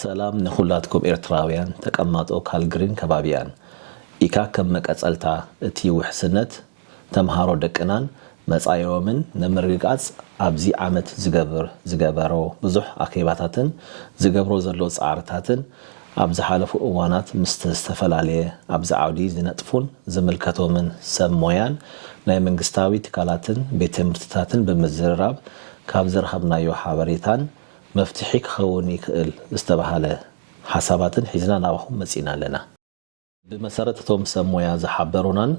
ሰላም ንኹላትኩም ኤርትራውያን ተቀማጦ ካልግሪን ከባቢያን ኢካ ከም መቀጸልታ እቲ ውሕስነት ተምሃሮ ደቅናን መጻዮምን ንምርግጋጽ ኣብዚ ዓመት ዝገበሮ ብዙሕ ኣኼባታትን ዝገብሮ ዘሎ ጻዕርታትን ኣብ ዝሓለፉ እዋናት ምስ ዝተፈላለየ ኣብዚ ዓውዲ ዝነጥፉን ዝምልከቶምን ሰብ ሞያን ናይ መንግስታዊ ትካላትን ቤት ትምህርትታትን ብምዝርራብ ካብ ዝረኸብናዮ ሓበሬታን መፍትሒ ክኸውን ይክእል ዝተባሃለ ሓሳባትን ሒዝና ናባኹም መጺና ኣለና ብመሰረት እቶም ሰብ ሞያ ዝሓበሩናን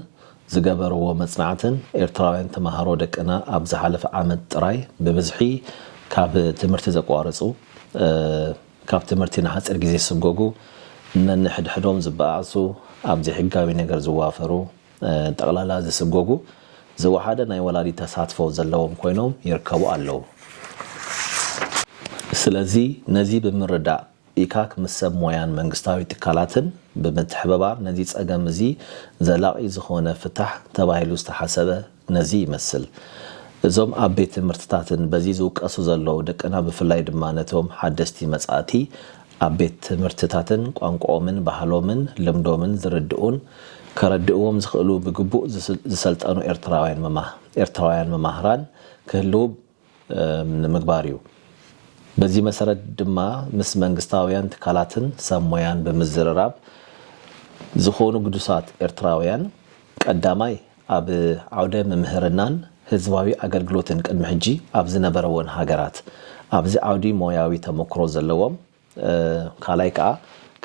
ዝገበርዎ መጽናዕትን ኤርትራውያን ተማሃሮ ደቅና ኣብ ዝሓለፈ ዓመት ጥራይ ብብዝሒ ካብ ትምህርቲ ዘቋርጹ ካብ ትምህርቲ ንሓፂር ግዜ ዝስገጉ ነንሕድሕዶም ዝበኣሱ ኣብ ዘይሕጋዊ ነገር ዝዋፈሩ ጠቕላላ ዝስገጉ ዝወሓደ ናይ ወላዲ ተሳትፎ ዘለዎም ኮይኖም ይርከቡ ኣለዉ ስለዚ ነዚ ብምርዳእ ኢካክ ምስ ሰብ ሞያን መንግስታዊ ትካላትን ብምትሕብባር ነዚ ጸገም እዚ ዘላቒ ዝኾነ ፍታሕ ተባሂሉ ዝተሓሰበ ነዚ ይመስል እዞም ኣብ ቤት ትምህርትታትን በዚ ዝውቀሱ ዘለዉ ደቅና ብፍላይ ድማ ነቶም ሓደስቲ መጻእቲ ኣብ ቤት ትምህርትታትን ቋንቋኦምን ባህሎምን ልምዶምን ዝርድኡን ከረድእዎም ዝኽእሉ ብግቡእ ዝሰልጠኑ ኤርትራውያን መማህራን ክህልው ንምግባር እዩ በዚ መሰረት ድማ ምስ መንግስታውያን ትካላትን ሰብ ሞያን ብምዝርራብ ዝኾኑ ቅዱሳት ኤርትራውያን ቀዳማይ ኣብ ዓውደ መምህርናን ህዝባዊ ኣገልግሎትን ቅድሚ ሕጂ ኣብ ዝነበረውን ሃገራት ኣብዚ ዓውዲ ሞያዊ ተመክሮ ዘለዎም ካልኣይ ከዓ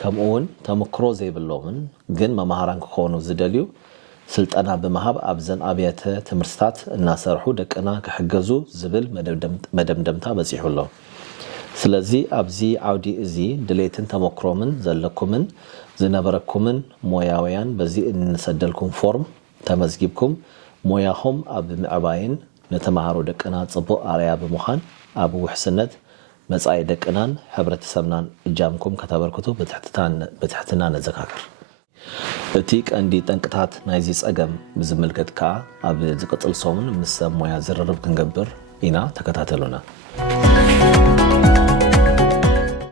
ከምኡውን ተመክሮ ዘይብሎምን ግን መማህራን ክኾኑ ዝደልዩ ስልጠና ብምሃብ ኣብዘን ኣብያተ ትምህርትታት እናሰርሑ ደቅና ክሕገዙ ዝብል መደምደምታ በፂሑሎ ስለዚ ኣብዚ ዓውዲ እዚ ድሌትን ተመክሮምን ዘለኩምን ዝነበረኩምን ሞያውያን በዚ እንሰደልኩም ፎርም ተመዝጊብኩም ሞያኹም ኣብ ምዕባይን ነተማሃሮ ደቅና ጽቡቕ ኣርያ ብምዃን ኣብ ውሕስነት መጻኢ ደቅናን ሕብረተሰብናን እጃምኩም ከተበርክቱ ብትሕትና ነዘካክር እቲ ቀንዲ ጠንቅታት ናይዚ ጸገም ብዝምልከት ከዓ ኣብ ዝቅጽል ሰሙን ምስ ሰብ ሞያ ዝርርብ ክንገብር ኢና ተከታተሉና